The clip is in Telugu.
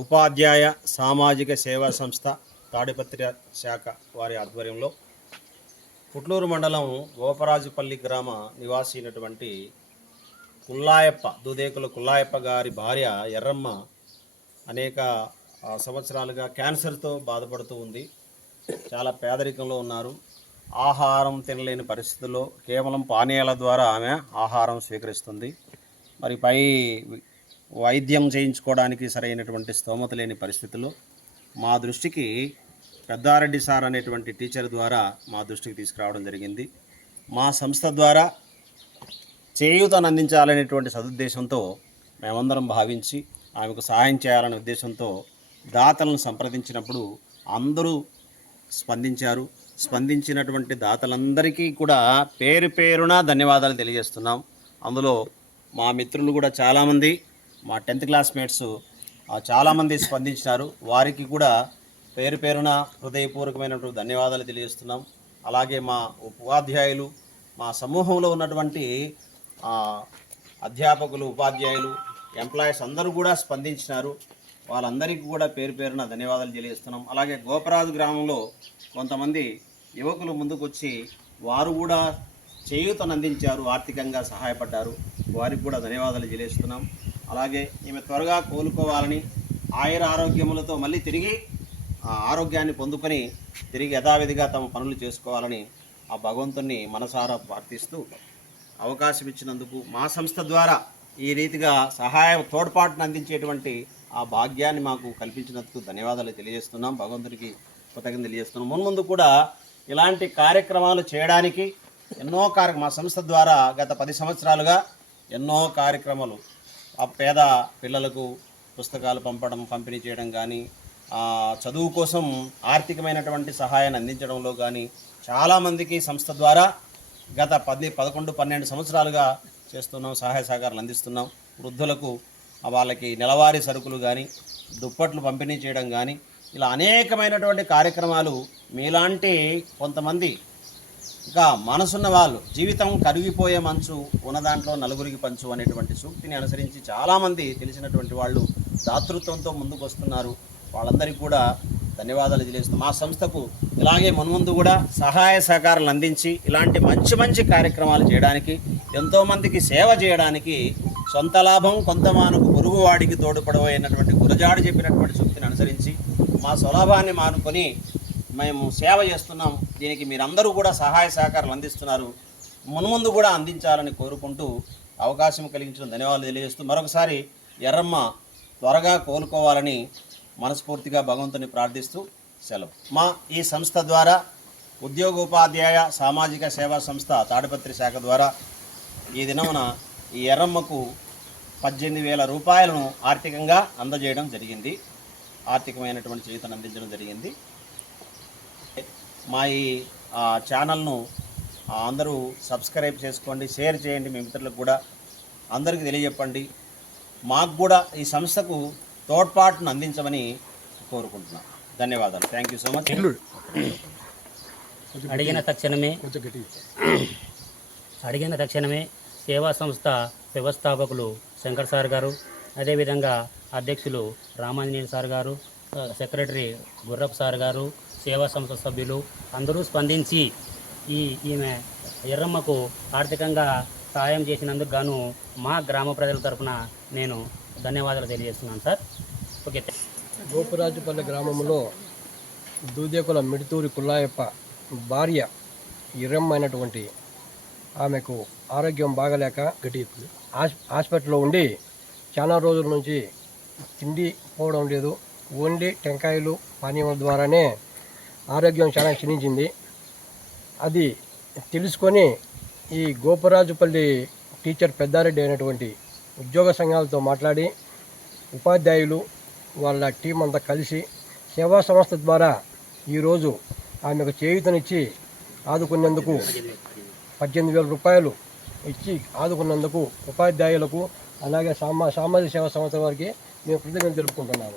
ఉపాధ్యాయ సామాజిక సేవా సంస్థ తాడిపత్రి శాఖ వారి ఆధ్వర్యంలో పుట్లూరు మండలం గోపరాజుపల్లి గ్రామ నివాసి అయినటువంటి కుల్లాయప్ప దూదేకుల కుల్లాయప్ప గారి భార్య ఎర్రమ్మ అనేక సంవత్సరాలుగా క్యాన్సర్తో బాధపడుతూ ఉంది. చాలా పేదరికంలో ఉన్నారు. ఆహారం తినలేని పరిస్థితుల్లో కేవలం పానీయాల ద్వారా ఆమె ఆహారం స్వీకరిస్తుంది. మరి పై వైద్యం చేయించుకోవడానికి సరైనటువంటి స్తోమత లేని పరిస్థితుల్లో మా దృష్టికి పెద్దారెడ్డి సార్ అనేటువంటి టీచర్ ద్వారా మా దృష్టికి తీసుకురావడం జరిగింది. మా సంస్థ ద్వారా చేయూతను అందించాలనేటువంటి సదుద్దేశంతో మేమందరం భావించి ఆమెకు సహాయం చేయాలనే ఉద్దేశంతో దాతలను సంప్రదించినప్పుడు అందరూ స్పందించారు. స్పందించినటువంటి దాతలందరికీ కూడా పేరు పేరున ధన్యవాదాలు తెలియజేస్తున్నాం. అందులో మా మిత్రులు కూడా చాలామంది మా టెన్త్ క్లాస్మేట్స్ మేట్స్ చాలామంది స్పందించినారు. వారికి కూడా పేరు పేరున హృదయపూర్వకమైనటువంటి ధన్యవాదాలు తెలియజేస్తున్నాం. అలాగే మా ఉపాధ్యాయులు మా సమూహంలో ఉన్నటువంటి అధ్యాపకులు ఉపాధ్యాయులు ఎంప్లాయీస్ అందరూ కూడా స్పందించినారు. వాళ్ళందరికీ కూడా పేరు పేరున ధన్యవాదాలు తెలియజేస్తున్నాం. అలాగే గోపరాజు గ్రామంలో కొంతమంది యువకులు ముందుకొచ్చి వారు కూడా చేయూతను అందించారు ఆర్థికంగా సహాయపడ్డారు. వారికి కూడా ధన్యవాదాలు తెలియజేస్తున్నాం. అలాగే ఈమె త్వరగా కోలుకోవాలని ఆయుర ఆరోగ్యములతో మళ్ళీ తిరిగి ఆ ఆరోగ్యాన్ని పొందుకొని తిరిగి యథావిధిగా తమ పనులు చేసుకోవాలని ఆ భగవంతుణ్ణి మనసారా ప్రార్థిస్తూ అవకాశం ఇచ్చినందుకు మా సంస్థ ద్వారా ఈ రీతిగా సహాయ తోడ్పాటును అందించేటువంటి ఆ భాగ్యాన్ని మాకు కల్పించినందుకు ధన్యవాదాలు తెలియజేస్తున్నాం. భగవంతుడికి కృతజ్ఞత తెలియజేస్తున్నాం. మున్ముందు కూడా ఇలాంటి కార్యక్రమాలు చేయడానికి ఎన్నో కార్య మా సంస్థ ద్వారా గత పది సంవత్సరాలుగా ఎన్నో కార్యక్రమాలు ఆ పేద పిల్లలకు పుస్తకాలు పంపడం పంపిణీ చేయడం కానీ చదువు కోసం ఆర్థికమైనటువంటి సహాయాన్ని అందించడంలో కానీ చాలామందికి సంస్థ ద్వారా గత పది పదకొండు పన్నెండు సంవత్సరాలుగా చేస్తున్నాం సహాయ సహకారాలు అందిస్తున్నాం. వృద్ధులకు వాళ్ళకి నెలవారీ సరుకులు కానీ దుప్పట్లు పంపిణీ చేయడం కానీ ఇలా అనేకమైనటువంటి కార్యక్రమాలు మీలాంటి కొంతమంది ఇంకా మనసున్న వాళ్ళు జీవితం కరిగిపోయే మంచు ఉన్న దాంట్లో నలుగురికి పంచు అనేటువంటి సూక్తిని అనుసరించి చాలామంది తెలిసినటువంటి వాళ్ళు దాతృత్వంతో ముందుకు వస్తున్నారు వాళ్ళందరికీ కూడా ధన్యవాదాలు తెలియజేస్తున్నాం. మా సంస్థకు ఇలాగే మున్ముందు కూడా సహాయ సహకారాలు అందించి ఇలాంటి మంచి మంచి కార్యక్రమాలు చేయడానికి ఎంతోమందికి సేవ చేయడానికి సొంత లాభం కొంత మానుకు పొరుగువాడికి తోడ్పడబోయినటువంటి గురజాడు చెప్పినటువంటి సూక్తిని అనుసరించి మా స్వలాభాన్ని మానుకొని మేము సేవ చేస్తున్నాం దీనికి మీరందరూ కూడా సహాయ సహకారాలు అందిస్తున్నారు. మున్ముందు కూడా అందించాలని కోరుకుంటూ అవకాశం కలిగించిన ధన్యవాదాలు తెలియజేస్తూ మరొకసారి ఎర్రమ్మ త్వరగా కోలుకోవాలని మనస్ఫూర్తిగా భగవంతుని ప్రార్థిస్తూ సెలవు. మా ఈ సంస్థ ద్వారా ఉద్యోగోపాధ్యాయ సామాజిక సేవా సంస్థ తాడిపత్రి శాఖ ద్వారా ఈ దినమున ఈ ఎర్రమ్మకు పద్దెనిమిది వేల రూపాయలను ఆర్థికంగా అందజేయడం జరిగింది. ఆర్థికమైనటువంటి చేతను అందించడం జరిగింది. మా ఈ ఆ, ఛానల్ను అందరూ సబ్స్క్రైబ్ చేసుకోండి షేర్ చేయండి మీ మిత్రులకు కూడా. అందరికీ తెలియజెప్పండి. మాకు కూడా ఈ సంస్థకు తోడ్పాటును అందించమని కోరుకుంటున్నాం. ధన్యవాదాలు. థ్యాంక్ యూ సో మచ్ అడిగిన తక్షణమే అడిగిన తక్షణమే సేవా సంస్థ వ్యవస్థాపకులు శంకర్ సార్ గారు అదేవిధంగా అధ్యక్షులు రామాంజనేయులు సార్ గారు సెక్రటరీ గుర్రప్ సార్ గారు సేవా సంస్థ సభ్యులు అందరూ స్పందించి ఈ ఈమె ఎర్రమ్మకు ఆర్థికంగా సహాయం చేసినందుకు గాను మా గ్రామ ప్రజల తరపున నేను ధన్యవాదాలు తెలియజేస్తున్నాను సార్. ఓకే గోపురాజుపల్లి గ్రామంలో దూదేకుల మిడితూరి కుల్లాయప్ప భార్య ఇరమ్మైనటువంటి ఆమెకు ఆరోగ్యం బాగలేక హాస్- హాస్పిటల్లో ఉండి చాలా రోజుల నుంచి తిండి పోవడం లేదు. ఓన్లీ టెంకాయలు పానీయం ద్వారానే ఆరోగ్యం చాలా క్షీణించింది. అది తెలుసుకొని ఈ గోపరాజుపల్లి టీచర్ పెద్దారెడ్డి అయినటువంటి ఉద్యోగ సంఘాలతో మాట్లాడి ఉపాధ్యాయులు వాళ్ళ టీం అంతా కలిసి సేవా సంస్థ ద్వారా ఈరోజు ఆమెకు చేయూతనిచ్చి ఆదుకునేందుకు పద్దెనిమిది వేల రూపాయలు ఇచ్చి ఆదుకున్నందుకు ఉపాధ్యాయులకు అలాగే సామా సామాజిక సేవా సంస్థ వారికి మేము కృతజ్ఞతలు తెలుపుకుంటున్నాము.